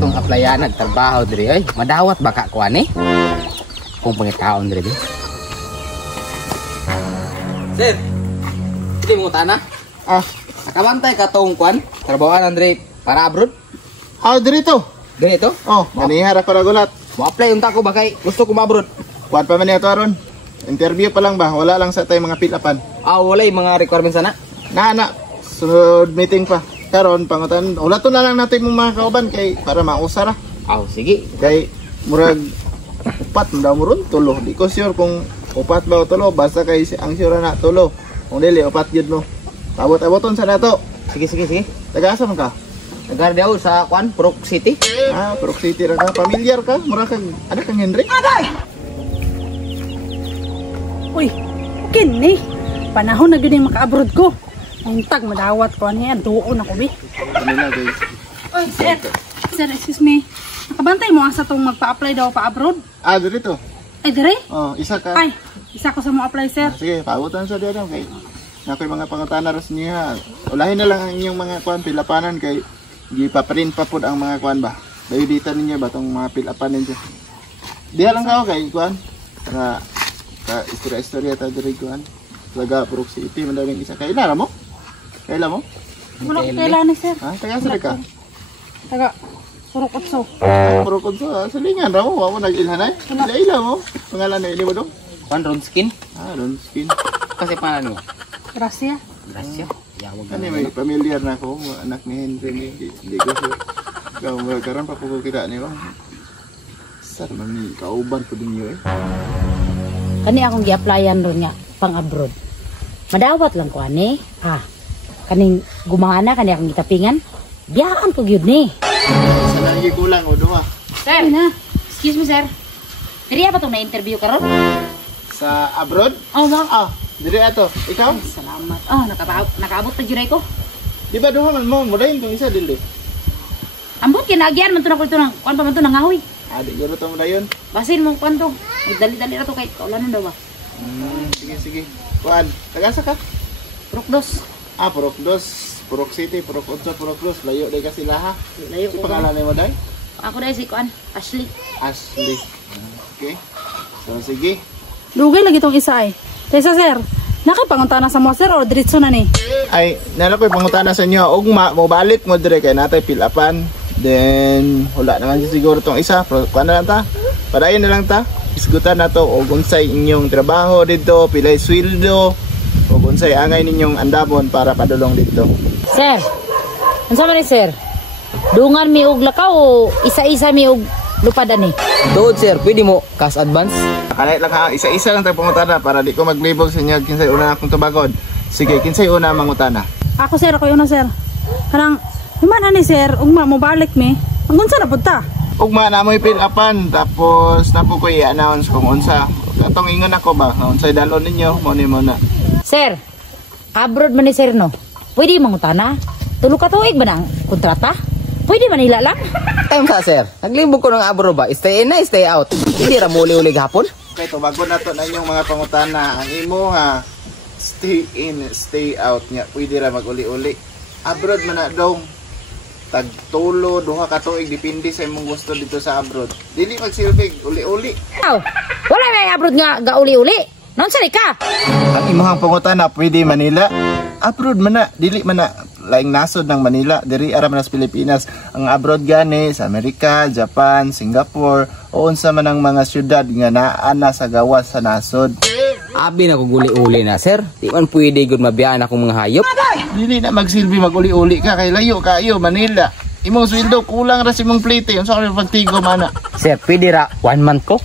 atong applyan nagtrabaho diri ay. Madawat baka kuan eh. Kung pangitaon diri. Sir. Hindi mo tana? Nakabantay ka tong kuan? Trabahoan Andre para abroad? Dirito. Ganito? Nanihar ako nagulat. Mo-apply unta ko bakay gusto ko ma-abroad. Kuan pa man niya to aron. Interview pa lang ba? Wala lang sa tayo mga pilapan. Wala yung mga requirements sana? Na. Sunod meeting pa. Karon pangutan. Ulaton na lang natin mong mga kauban kay para mausara. Sige. Kay murag upat mo daw mo ron tulo. Di ko sure kung upat ba o tulo. Basta kay ang sure na tulo. Kung dili upat yun mo. Abot-aboton sa nato. Sige. Taga-asa man ka? Nagar daw sa kuan, Proc City. Proc City ra ka. Pamilyar ka? Mura kang anak kang Henry? Uy, kini. Panahon na gyud yung maka-abroad ko. Ang tag madawat ko niya, doon ako bi. Kanila guys. Oy, sir. Sir, excuse me. Nakabantay mo asa tong magpa-apply daw pa abroad? Dito. Ay, dire? Isa ka. Ay, isa ko sa mo apply, sir. Sige, pautan sa diyan kay. Nakoy mga pangutana ras niya. Ulahin na lang ang inyong mga kuan pilapanan kay gipaprint pa pud ang mga kuan ba. Dayuditan ninyo ba tong mga pilapan ninyo. Diha lang ka kay kuan. Para ka istorya ta diri kuan. Taga Proc City man daw isa kay ila mo? Kaila mo? Wala ko kailan ni, sir. Taga sa ka. Taga Surukotso. Surukotso, salingan ra mo, wa mo nag-ilhanay. Ila mo. Pangalan ni mo dong? Kuan Ronskin. Ronskin. Kasi pangalan mo? Gracia. Yawag Ano may pamilyar na ako, anak ni Henry ni hindi ko sure. Karon pa ko kita ni ba? Sar man ni kauban ko dinyo eh. Kani akong gi-applyan ron nga pang abroad. Madawat lang ko ani. Kaning gumana kani akong gitapingan. Biyaan ko gyud ni. Sa lagi kulang o duha. Sir, excuse me sir. Diri ba tong na-interview karon? Sa abroad? Ma'am. Diri ato. Ikaw? Salamat. Nakaabot na gyud ko. Di ba duha man mo mudayon tong isa dili? Ambot kinagyan man to na ko ito nang kuan pa man to nangahoy. Di guro to mudayon. Basin mo kuan to. Dali-dali ra to kay kaulan daw ba. Sige. Kuan, tagasa ka? Proc 2. Proc 2. Proc City, Proc 8, Proc 2. Layo day ka sila ha. Layo ko. Pangalan ni mo day? Ako dai si kuan, Ashley. Okay. So sige. Dugay lagi tong isa ay. Kaysa, sir, nakapangutana sa mo, sir, o diretso na ni? Ay, nala ko'y pangutana sa inyo. Ugma, mo balik mo dire kay natay pilapan. Then, wala naman siguro tong isa. Pero, kuha na lang ta. Padayon na lang ta. Isgutan na to. O unsay inyong trabaho dito. Pilay sweldo. O unsay angay ninyong andamon para padulong dito. Sir, unsa man ni sir? Dungan mi og lakaw o isa-isa mi og lupadan ni? Tuod sir, pwede mo cash advance? Kalait lang ha. Isa-isa lang tayo pangutana para di ko mag-label sa inyo. Kinsay una akong tubagod. Sige, kinsay una mangutana. Ako, sir, ako yun na, sir. Kanang, humana ni, sir, ugma mo balik mi. Ang unsa na punta? Ugma na mo'y pilapan. Tapos, napo ko i-announce kung unsa. Katong ingon ako ba? Unsay dalon ninyo? Muna muna. Sir, abroad man ni sir no? Pwede mangutana? Tulo ka tuig ba ng kontrata? Pwede manila lang? Time sa sir. Naglibog ko ng abro ba? Stay in na, stay out. Hindi ra muli-uli hapon. Okay, tubago na to na inyong mga pangutana. Ang imo ha, stay in, stay out niya. Pwede ra mag-uli-uli. Abroad man na daw. Tagtulo, duha ka tuig. Depende sa imong gusto dito sa abroad. Dili magsilbig, uli-uli. Wala may abroad nga gauli-uli. Nonsari ka? Ang imong pangutana, pwede Manila. Abroad man na, dili man na. Laing nasod ng Manila, diri ara man sa Pilipinas. Ang abroad gani sa Amerika, Japan, Singapore, o unsa man ang mga syudad nga naa na sa gawas sa nasod. Abi na ko guli-uli na sir. Di man pwede gud mabiyaan akong mga hayop. Dili na magsilbi maguli-uli ka kay layo kayo Manila. Imong sweldo kulang ra sa imong plate. Unsa ka pagtigo mana? Sir, pwede ra 1 month ko.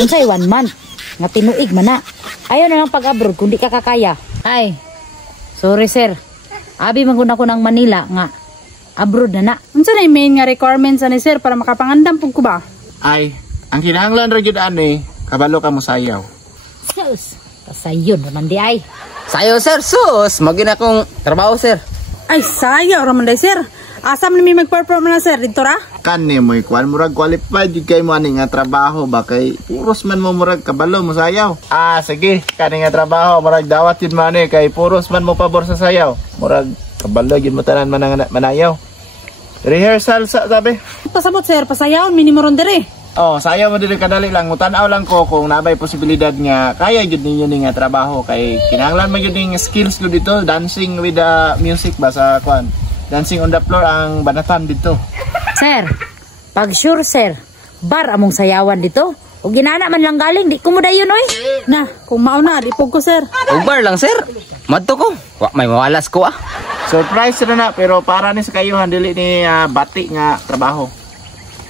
Unsay 1 month? Nga tinuig man na. Ayaw na lang pag-abroad kung di ka kakaya. Ay, sorry sir. Abi maguna ko ng Manila nga abroad na na. Unsa na yung main nga requirements ni, sir, para makapangandam pug ko ba? Ay, ang kinahanglan ra gyud ani, kabalo ka mo sayaw. Sus, kasayon naman di ay. Sayo sir, sus. Magin akong trabaho sir. Ay, sayo raman day, sir. Asam na may mag-perform na, sir, dito ra? Kani mo ikuan murag qualified jud kay mo ani nga trabaho ba kay puros man mo murag kabalo mo sayaw. Sige, kani nga trabaho murag dawat jud man kay puros man mo pabor sa sayaw. Murag kabalo jud mo tanan manayaw. Rehearsal sa sabi. Pasabot sir, pasayawon minimoron dere. Oh, sayo mo dili kadali lang. Mutanaw lang ko kung nabay posibilidad nga kaya gyud ninyo ni nga trabaho kay kinahanglan man gyud ning skills ko dito, dancing with the music ba sa kwan. Dancing on the floor ang banatan dito. Sir, pag sure sir, bar among sayawan dito. O ginana man lang galing, di ko mo dayon oy. Na, kung mauna, dipog ko sir. Ubar lang, sir. Madto ko. Wa may mawalas ko, ah. Surprise na pero para ni sa kayo dili ni bati nga trabaho.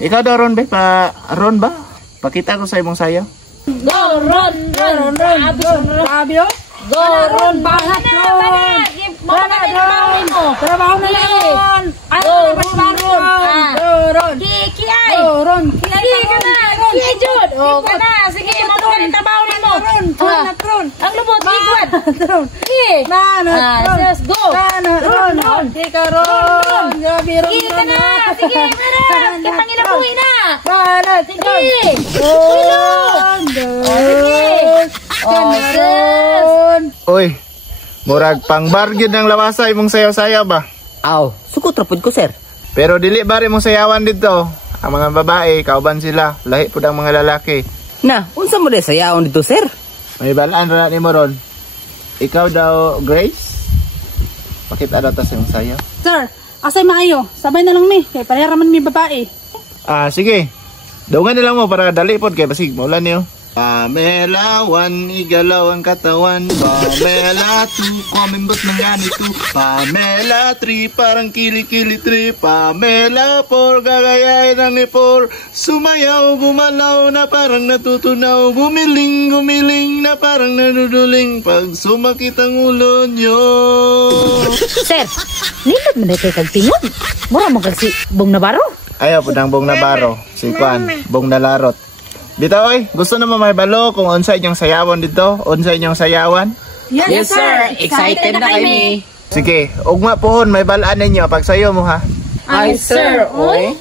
Ikaw daw ron ba? Ron ba? Pakita ko sa imong sayo. Go, Ron, Ron, Ron. Sabi oh. Go, Ron, banat, Ron. Banat, Ron. Trabaho na yan. Go, Ron, Ron. Go, Ron. Kiki ay. Go, Ron. Kiki ka na. Kiki, Jud. Kiki na. Sige, mo rin trabaho ni mo. Ron. Ang lubot, igwad. Ron. Kiki. Manat, Ron. Just go. Manat, Ron. Tika, Ron. Gabi, Ron. Kiki ka na. Sige, meron. Kapangila buhay na. Manat, Sige. Ron. Sige. Oh, sis. Oy, murag pang bar gyud ang lawasa imong sayaw-sayaw ba? Aw, sukot rapod ko, sir. Pero dili ba rin mong sayawan dito? Ang mga babae, kauban sila, lahi pud ang mga lalaki. Na, unsa mo de sayaon dito, sir? May balaan ra nimo ron. Ikaw daw, Grace? Pakita daw ta sa imong sayaw. Sir, asay maayo. Sabay na lang mi. Kaya parehara man mi babae. Sige. Daungan na lang mo para dali pod kay basig maulan niyo. Pamela 1, igalaw ang katawan. Pamela 2, kumimbot ng ganito. Pamela 3, parang kili-kili 3. Pamela 4, gagayahin ang ipor. Sumayaw, gumalaw na parang natutunaw. Gumiling na parang naduduling. Pag sumakit ang ulo nyo. Sir, nindot mo na ito kagtingod. Mura mo kagsi Bong Navarro. Ayaw po ng Bong Navarro. Si Juan, Bong Nalarot. Dito oy, gusto naman may balo kung unsa inyong sayawan dito? Unsa inyong sayawan? Yes, sir. Excited na kami. Sige, ugma pohon may balaan ninyo pag sayo mo ha. Ay, sir. Oy.